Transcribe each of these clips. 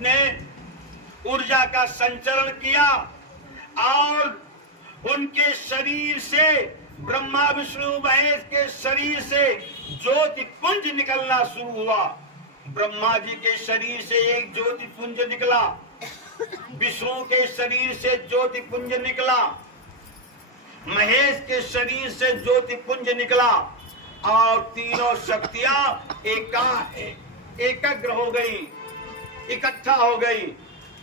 ने ऊर्जा का संचरण किया और उनके शरीर से, ब्रह्मा विष्णु महेश के शरीर से ज्योति पुंज निकलना शुरू हुआ। ब्रह्मा जी के शरीर से एक ज्योति पुंज निकला, विष्णु के शरीर से ज्योति पुंज निकला, महेश के शरीर से ज्योति पुंज निकला और तीनों शक्तियां एकाग्र हो गई, इकट्ठा हो गई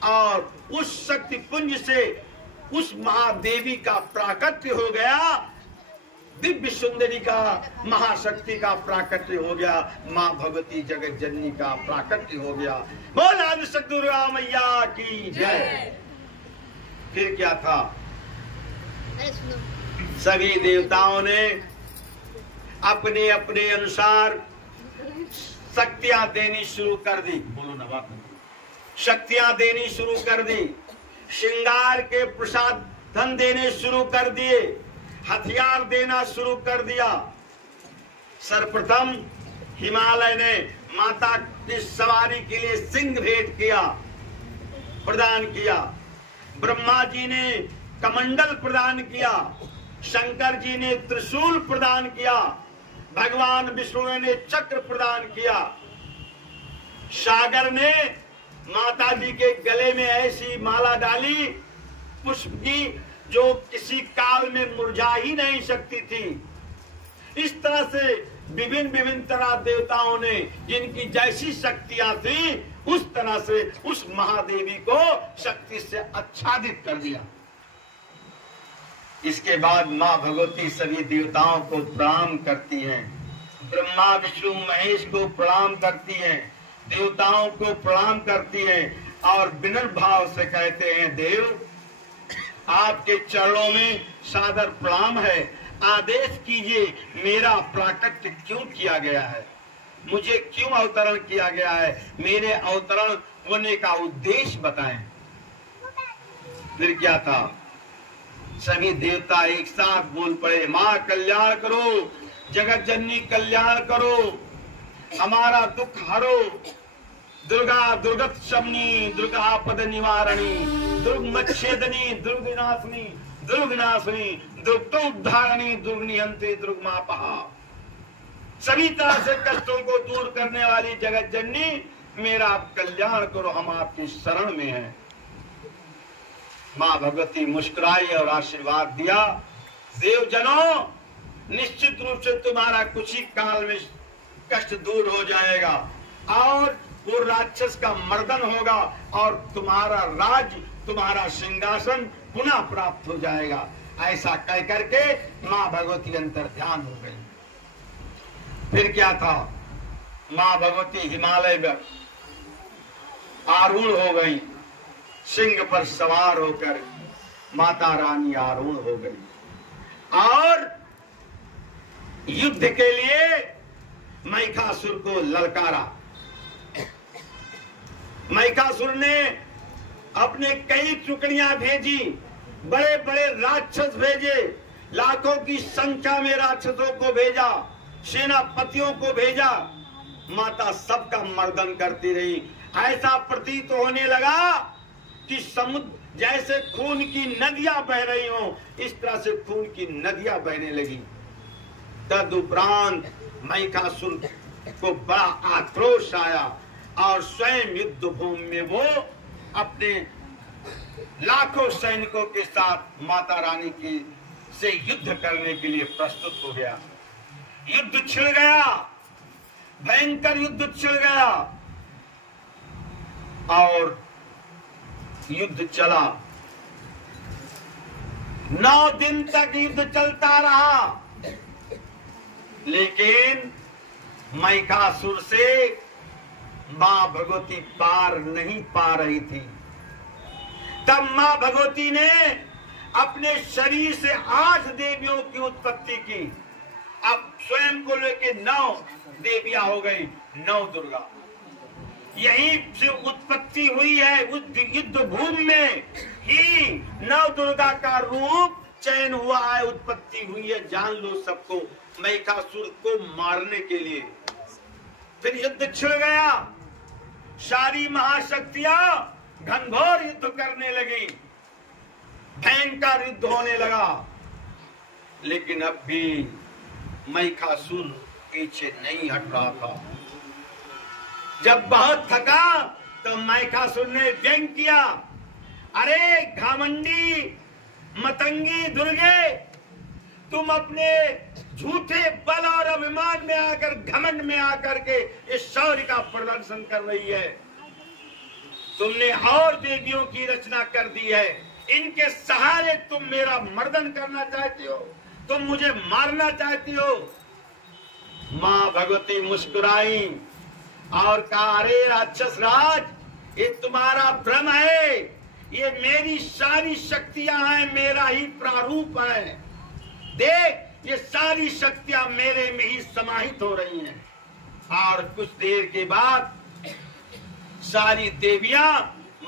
और उस शक्ति पुंज से उस महादेवी का प्राकट्य हो गया, दिव्य सुंदरी का, महाशक्ति का प्राकट्य हो गया, माँ भगवती जगत जननी का प्राकट्य हो गया। बोला दुर्गा मैया की जय। फिर क्या था? सभी देवताओं ने अपने अपने अनुसार शक्तियां देनी शुरू कर दी। बोलो ना बाप। शक्तियां देनी शुरू कर दी, श्रृंगार के प्रसाद धन देने शुरू कर दिए, हथियार देना शुरू कर दिया। सर्वप्रथम हिमालय ने माता की सवारी के लिए सिंह भेंट किया, प्रदान किया। ब्रह्मा जी ने कमंडल प्रदान किया, शंकर जी ने त्रिशूल प्रदान किया, भगवान विष्णु ने चक्र प्रदान किया। सागर ने माता जी के गले में ऐसी माला डाली पुष्प की जो किसी काल में मुरझा ही नहीं सकती थी। इस तरह से विभिन्न विभिन्न तरह देवताओं ने जिनकी जैसी शक्तियां थी उस तरह से उस महादेवी को शक्ति से आच्छादित कर दिया। इसके बाद मां भगवती सभी देवताओं को प्रणाम करती हैं, ब्रह्मा विष्णु महेश को प्रणाम करती हैं, देवताओं को प्रणाम करती हैं और विनम्र भाव से कहते हैं, देव आपके चरणों में सादर प्रणाम है, आदेश कीजिए मेरा प्राकट्य क्यों किया गया है, मुझे क्यों अवतरण किया गया है, मेरे अवतरण होने का उद्देश्य बताएं। फिर क्या था? सभी देवता एक साथ बोल पड़े, माँ कल्याण करो, जगत जननी कल्याण करो, हमारा दुख हरो, दुर्गा दुर्गत शमनी, दुर्गा पद निवारणी, दुर्ग मच्छेदनी, दुर्ग विनाशनी, दुर्ग नाशनी, दुर्गोद्धारणी, दुर्ग निहंत्री, दुर्ग मापहा। सभी तरह से कष्टों को दूर करने वाली जगत जननी मेरा आप कल्याण करो, हम आपकी शरण में हैं। माँ भगवती मुस्कुराई और आशीर्वाद दिया, देवजनों निश्चित रूप से तुम्हारा कुछ ही काल में कष्ट दूर हो जाएगा और वो राक्षस का मर्दन होगा और तुम्हारा राज्य, तुम्हारा सिंहासन पुनः प्राप्त हो जाएगा। ऐसा कह करके माँ भगवती अंतर ध्यान हो गई। फिर क्या था? माँ भगवती हिमालय में आरूढ़ हो गई, सिंह पर सवार होकर माता रानी आरूढ़ हो गई और युद्ध के लिए महिषासुर को ललकारा। महिषासुर ने अपने कई टुकड़ियां भेजी, बड़े बड़े राक्षस भेजे, लाखों की संख्या में राक्षसों को भेजा, सेनापतियों को भेजा। माता सबका मर्दन करती रही। ऐसा प्रतीत होने लगा कि समुद्र जैसे खून की नदियां बह रही हो, इस तरह से खून की नदियां बहने लगी। तदुपरांत महिषासुर को बड़ा आक्रोश आया और स्वयं युद्ध भूमि में वो अपने लाखों सैनिकों के साथ माता रानी की से युद्ध करने के लिए प्रस्तुत हो गया। युद्ध छिड़ गया, भयंकर युद्ध छिड़ गया और युद्ध चला। 9 दिन तक युद्ध चलता रहा, लेकिन महिषासुर से मां भगवती पार नहीं पा रही थी। तब मां भगवती ने अपने शरीर से 8 देवियों की उत्पत्ति की। अब स्वयं को लेके 9 देवियां हो गई, 9 दुर्गा। यहीं से उत्पत्ति हुई है। उस युद्ध भूमि में ही 9 दुर्गा का रूप चयन हुआ है, उत्पत्ति हुई है। जान लो सबको, महिषासुर को मारने के लिए। फिर युद्ध छिड़ गया सारी महाशक्तियां घनघोर युद्ध करने लगी, भयंकर युद्ध होने लगा। लेकिन अब भी महिषासुर पीछे नहीं हट रहा था। जब बहुत थका तो महिषासुर ने व्यंग किया, अरे घमंडी मतंगी दुर्गे, तुम अपने झूठे बल और अभिमान में आकर, घमंड में आकर के इस शौर्य का प्रदर्शन कर रही है। तुमने और देवियों की रचना कर दी है, इनके सहारे तुम मेरा मर्दन करना चाहती हो, तुम मुझे मारना चाहती हो। मां भगवती मुस्कुराई और कहा, अरे राक्षस राज, ये तुम्हारा भ्रम है, ये मेरी सारी शक्तियां हैं, मेरा ही प्रारूप है। देख, ये सारी शक्तियां मेरे में ही समाहित हो रही हैं। और कुछ देर के बाद सारी देवियां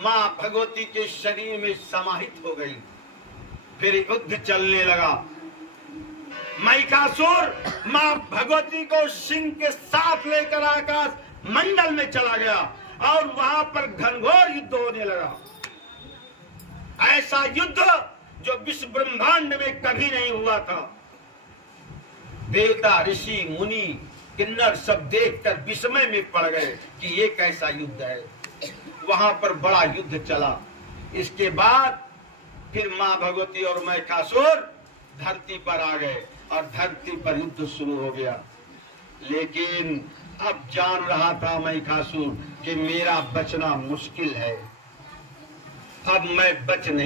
मां भगवती के शरीर में समाहित हो गई। फिर युद्ध चलने लगा। महिषासुर मां भगवती को सिंह के साथ लेकर आकाश मंडल में चला गया और वहां पर घनघोर युद्ध होने लगा। ऐसा युद्ध जो विश्व ब्रह्मांड में कभी नहीं हुआ था। देवता, ऋषि, मुनि, किन्नर सब देखकर विस्मय में पड़ गए कि ये कैसा युद्ध है। वहां पर बड़ा युद्ध चला। इसके बाद फिर मां भगवती और महिषासुर धरती पर आ गए और धरती पर युद्ध शुरू हो गया। लेकिन अब जान रहा था महिषासुर कि मेरा बचना मुश्किल है, अब मैं बच नहीं